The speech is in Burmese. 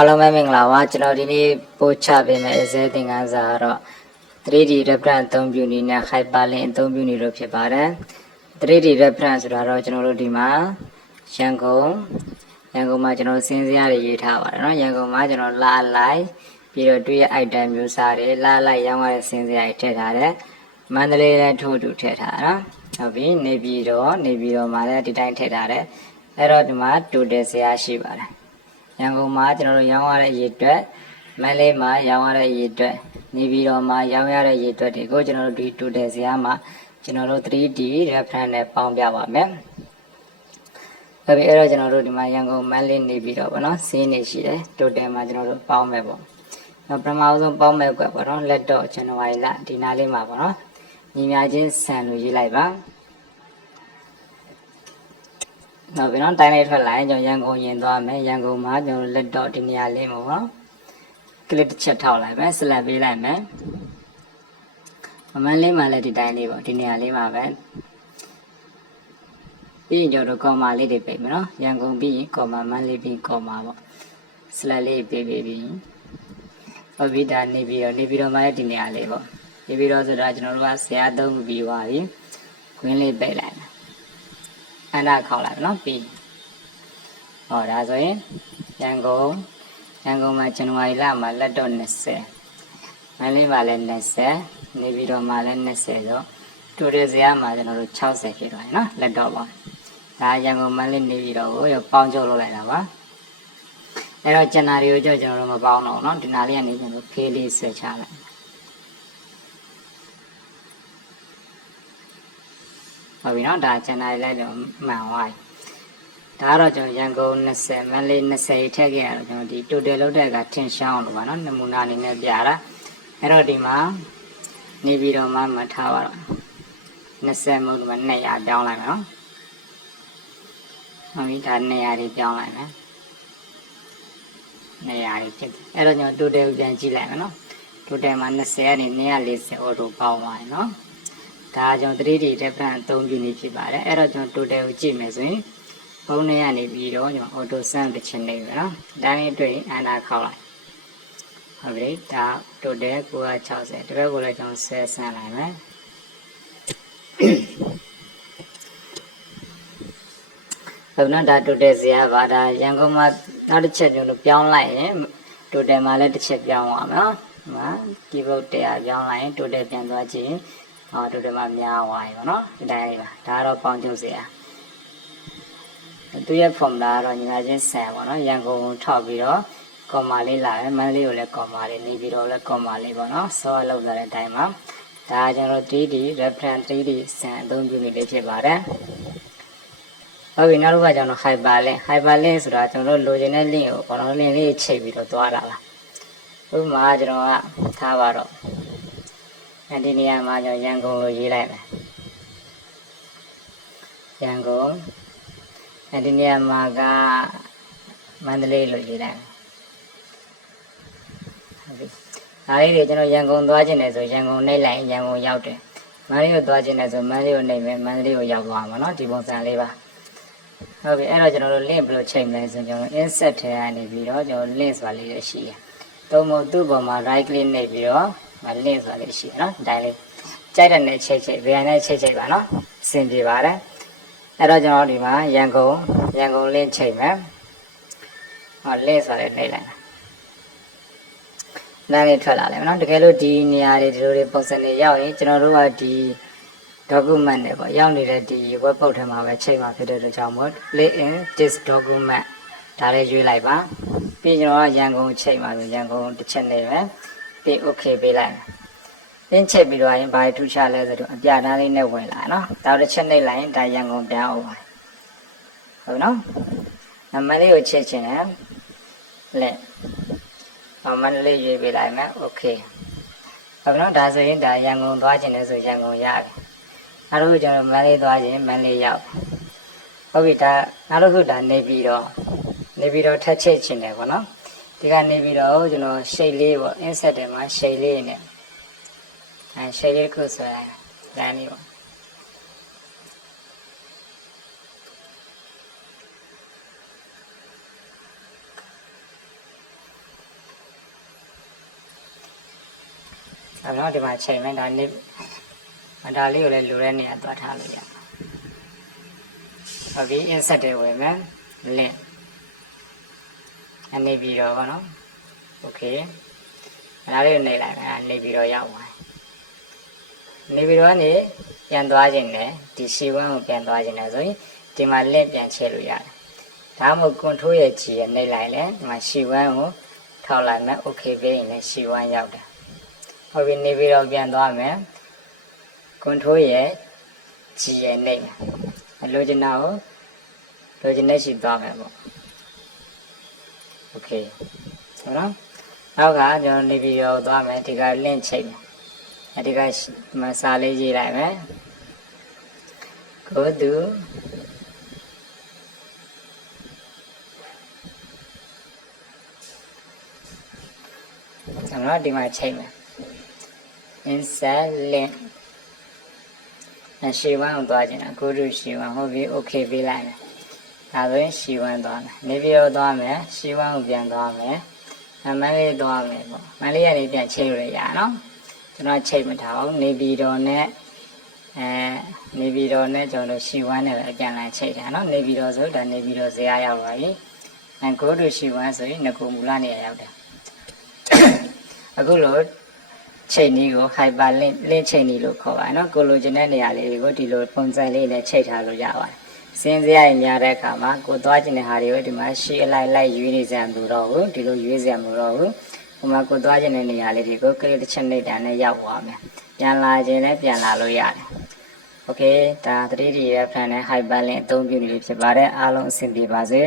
အားလုံးပဲမင်္ဂလာပါကျွန်တော်ဒီနေ့ပို့ချပေးမယ့် essay သင်ခန်းစာကတော့ 3D reference အသုံးပြုနည်းနဲ့ hyperlink အသုံးပြုနည်းတို့ဖြစ်ပါတယ် 3D reference ဆိုတာတော့ကျွန်တော်တို့ဒီမှာရန်ကုန်မှာကျွန်တော်စင်းစရာတွေရေးထားပါတယ်เนาะရန်ကုန်မှာကျွန်တော်လာလိုက်ပြီးတော့တွေ့ရ item မျိုးစားတွေလာလိုက်ရောင်းရတဲ့စင်းစရာတွေထည့်ထားတယ်မန္တလေးလည်းထို့တူထည့်ထားတာเนาะဟုတ်ပြီနေပြည်တော်မှာလည်းဒီတိုင်းထည့်ထားတယ်အဲ့တော့ဒီမှာ total စရာရှိပါတယ်ရန်ကုန်မှာကျွန်တော်တို့ရောင်းရတဲ့အရေးအတွက်မန္တလေးမှာရောင်းရတဲ့အရေးအတွက်နေပြည်တော်မှာရောင်းရတဲ့အရေးအတွက်တွေကိုကျွန်တော်တို့ဒီ total ဇာတ်မှာကျွန်တော်တို့ 3D reference နဲ့ပေါင်းပြပါမယ်။ဒါပေမဲ့အဲ့တော့ကျွန်တော်တို့ဒီမှာရန်ကုန်မန္တလေးနေပြည်တော်ပေါ့နော်ဈေးနေရှိတယ် total မှာကျွန်တော်တို့ပေါင်းမယ်ပေါ့။နောက်ပထမဆုံးပေါင်းမယ်ကွက်ပေါ့နော်လက်တော့ဇန်နဝါရီလဒီနားလေးမှာပေါ့နော်ညီများချင်းဆန်လို့ရေးလိုက်ပါနောက်ပြီးတော့တိုင်းလိုက်ထွက်လာရင်ကျွန်တော်ရန်ကုန်ရင်သွားမယ်ရန်ကုန်မှာကျွန်တော်လက်တော့ဒီနေရာလေးမှာပေါ့ကလစ်တစ်ချက်ထောက်လိုက်မယ်ဆလတ်ပေးလိုက်မယ်မန္တလေးမှာလည်းဒီတိုင်းလေးပေါ့ဒီနေရာလေးမှာပဲပြီးရင်ကျွန်တော်ကော်မာလေးတွေပိတ်မယ်နော်ရန်ကုန်ပြီးရင်ကော်မာမန္တလေးပြီးကော်မာပေါ့ဆလတ်လေးပေးပြီးဟုတ်ပြီဒါနေပြီးတော့မှလည်းဒီနေရာလေးပေါ့နေပြီးတော့ဆိုတာကျွန်တော်တို့ကဆရာသုံးပြီးသွားပြီခွင်းလေးပိတ်လိုက်အနာခေါက်လိုက်နော်ပြီးဟောဒါဆိုရင်ရန်ကုန်မှာဇန်နဝါရီလမှာလက်တော့20မန္တလေးမှာလည်း20နေပြည်တော်မှာလည်း20ဆိုတူရဇာတ်မှာကျွန်တော်တို့60ဖြစ်သွားပြီနော်လက်တော့ပါဒါရန်ကုန်မန္တလေးနေပြည်တော်ကိုပေါင်းချုပ်လုပ်လိုက်တာပါအဲ့တော့ကျန်တာတွေကိုကျွန်တော်တို့မပေါင်းတော့နော်ဒီနာလေးကနေကျွန်တော်ဖေးလေးဆွဲချလိုက်ဟုတ်ပြီနော်ဒါကျန်တာလေးတော့မှန်သွားပြီဒါကတော့ကျွန်တော်ရန်ကုန်20မန္တလေး20ထည့်ခဲ့ရတော့ကျွန်တော်ဒီ total လုပ်တဲ့အခါထင်ရှားအောင်လို့ပါနော်နမူနာအနေနဲ့ပြတာအဲ့တော့ဒီမှာနေပြီးတော့မှမထားပါတော့20မုံဒီမှာ200ပြောင်းလိုက်မယ်နော်ဟုတ်ပြီဒါ200တွေပြောင်းလိုက်မယ်200တွေဖြစ်တယ်အဲ့တော့ကျွန်တော် total ကိုပြန်ကြည့်လိုက်မယ်နော် total မှာ20ကနေ240 auto ပေါင်းသွားတယ်နော်ဒါကျွန်တော် 3D reference အသုံးပြုနည်းဖြစ်ပါတယ်အဲ့တော့ကျွန်တော် total ကိုကြည့်မယ်ဆိုရင်ဖုန်းထဲကနေပြီးတော့ကျွန်တော် auto sum တစ်ချက်နေပြီနော်ဒါနဲ့တွေ့ရင်အနာခေါက်လိုက်ဟုတ်ပြီဒါ total 960ဒီဘက်ကိုလည်းကျွန်တော်10ဆန်းလိုက်မယ်ဟုတ်နော်ဒါ total ဇာတ်ပါဒါရန်ကုန်မှာနောက်တစ်ချက်ကျွန်တော်ပြောင်းလိုက်ရင် total မှာလည်းတစ်ချက်ပြောင်းသွားမယ်နော်ဒီမှာ keyboard 100ပြောင်းလိုက်ရင် total ပြန်သွားကြည့်total မှာများသွားပြီပေါ့နော်ဒီတိုင်းလေးပါဒါကတော့ပေါင်းချုပ်ဇာတ်သူရဲ့ formula ကတော့ညီမချင်းဆန်ပေါ့နော်ရန်ကုန်ကိုထောက်ပြီးတော့ကော်မာလေးလာတယ်မန္တလေးကိုလည်းကော်မာလေးနေပြီးတော့လည်းကော်မာလေးပေါ့နော်ဆောအလုပ်လာတဲ့အတိုင်းမှာဒါကျွန်တော် 3D reference 3D ဆန်အသုံးပြုနေလေးဖြစ်ပါတယ်ဟုတ်ပြီနောက်တစ်ခါကျွန်တော် hyperlink ဆိုတာကျွန်တော်လိုချင်တဲ့ link ကိုပေါ့နော် link လေးချိန်ပြီးတော့သွားတာပါဥပမာကျွန်တော်ကထားပါတော့ဒီနေရာမှာကျွန်တော်ရန်ကုန်လိုရေးလိုက်မယ်ရန်ကုန်ဒီနေရာမှာကမန္တလေးလိုရေးလိုက်ဟုတ်ပြီဒါလေးတွေကျွန်တော်ရန်ကုန်သွားခြင်းနဲ့ဆိုရန်ကုန်နှိပ်လိုက်ရန်ကုန်ရောက်တယ်မန္တလေးကိုသွားခြင်းနဲ့ဆိုမန္တလေးကိုနှိပ်မယ်မန္တလေးကိုရောက်သွားမှာเนาะဒီပုံစံလေးပါဟုတ်ပြီအဲ့တော့ကျွန်တော်တို့ link ဘယ်လိုချိန်မလဲဆိုကျွန်တော် insert ထဲကနေပြီးတော့ကျွန်တော် link ဆိုတာလေးရရှိတယ်သုံးဖို့သူ့ပေါ်မှာ right click နှိပ်ပြီးတော့ link ဆိုတာလေးရှိတယ်เนาะဒီတိုင်းလေးကြိုက်တဲ့နဲ့ချိတ်ဘယ်နဲ့ချိတ်ပါเนาะအဆင်ပြေပါတယ်အဲ့တော့ကျွန်တော်ဒီမှာရန်ကုန်လင်းချိန်မယ်လင်းဆိုရဲနှိပ်လိုက်နားလေးထွက်လာတယ်နော်တကယ်လို့ဒီနေရာတွေဒီလိုတွေပုံစံတွေရောက်ရင်ကျွန်တော်တို့ကဒီ document တွေပေါ့ရောက်နေတဲ့ဒီ web page ထဲမှာပဲချိန်မှာဖြစ်တဲ့အတွက်ကြောင့်မို့ play in this document ဒါလေးရွေးလိုက်ပါပြီးကျွန်တော်ကရန်ကုန်ချိန်မှာဆိုရန်ကုန်တစ်ချက်နေပဲပြီး okay ပေးလိုက်သင်ချက်ပြီးတော့ရင်ဘာထူးခြားလဲဆိုတော့အပြသားလေးနဲ့ဝင်လာနော်တောက်တစ်ချက်နှိပ်လိုက်ရင်ဒါရန်ကုန်ပြန်အောင်ပါဟုတ်နော်နံပါတ်လေးကိုချက်ချင်တယ်လက်မန္တလေးရွေးပေးလိုက်မယ်โอเคဟုတ်နော်ဒါဆိုရင်ဒါရန်ကုန်သွားခြင်းလဲဆိုရန်ကုန်ရပြီနောက်တစ်ခုကျွန်တော်မန္တလေးသွားခြင်းမန္တလေးရောက်ဟုတ်ပြီဒါနောက်တစ်ခုဒါနေပြီးတော့ထပ်ချက်ချင်တယ်ပေါ့နော်ဒီကနေပြီးတော့ကျွန်တော်ရှိတ်လေးပေါ့ insert ထဲမှာရှိတ်လေးနဲ့ရှိတ်လေးခုဆွဲလိုက်ဒါလေးပေါ့ နော်ဒီမှာချိန်မယ်ဒါနေ့ဒါလေးကိုလည်းလိုတဲ့နေရာသွားထားလို့ရဟုတ်ပြီ insert တွေဝင်မယ် link အနေပြီးတော့ဗောနော် okay ဒါလေးကိုနှိပ်လိုက်မယ်နေပြီးတော့ရောက်သွားနေပြီးတော့ကနေပြန်သွားခြင်းနဲ့ဒီ C1 ကိုပြန်သွားခြင်းနဲ့ဆိုရင်ဒီမှာ link ပြန်ချဲလို့ရတယ်ဒါမှမဟုတ် control ရဲ့ G ရဲ့နှိပ်လိုက်လဲဒီမှာ C1 ကိုထောက်လိုက်မယ် okay ပေးရင်လည်း C1 ရောက်တယ်ဟုတ်ပြီနေပြီးတော့ပြန်သွားမယ် control ရဲ့ G ရဲ့နှိပ်မယ်လိုချင်တာကိုလိုချင်တဲ့ရှိသွားမယ်ပေါ့ okay ဟုတ်နော်နောက်ကကျွန်တော်နေပြီးတော့သွားမယ်ဒီက link ချိန်မယ်ဒီကမစာလေးရေးလိုက်မယ် go to ကျွန်တော်ဒီမှာချိန်မယ် insert link ရှေ့ဝမ်းကိုသွားခြင်းgo to ရှေ့ဝမ်းဟုတ်ပြီ okay ပေးလိုက်မယ်ဒါဆိုရင်ရှေ့ဝမ်းသွားမယ်နေပြီးတော့သွားမယ်ရှေ့ဝမ်းကိုပြန်သွားမယ်မန်းလေးသွားမယ်ပေါ့မန်းလေးကနေပြန်ချိန်လို့ရနော်ကျွန်တော်ချိန်မထားအောင်နေပြီးတော့နဲ့နေပြီးတော့နဲ့ကျွန်တော်ရှေ့ဝမ်းနဲ့ပဲအပြန်လည်ချိန်တာနော်နေပြီးတော့ဆိုဒါနေပြီးတော့ဇေယျရောက်သွားပြီgo to ရှေ့ဝမ်းဆိုရင်ငကူမူလနေရာရောက်တယ်အခုလို့ချိန်นี้ကို hyperlink link ချိန်นี้လို့ခေါ်ပါတယ်เนาะကိုလိုချင်တဲ့နေရာလေးတွေကိုဒီလိုပုံစံလေးနဲ့ချိန်ထားလို့ရပါတယ်စင်းစရာညာတဲ့အခါမှာကိုသွားချင်တဲ့ဟာတွေကိုဒီမှာရှေ့အလိုက်လိုက်ရွေးနေစရာမလိုတော့ဘူးဒီလိုရွေးစရာမလိုတော့ဘူးဟိုမှာကိုသွားချင်တဲ့နေရာလေးတွေကိုကလစ်တစ်ချက်နှိပ်တာနဲ့ရောက်သွားမယ်ပြန်လာခြင်းနဲ့ပြန်လာလို့ရတယ်โอเคဒါ 3D reference နဲ့ hyperlink အသုံးပြုနေလို့ဖြစ်ပါတယ်အားလုံးအဆင်ပြေပါစေ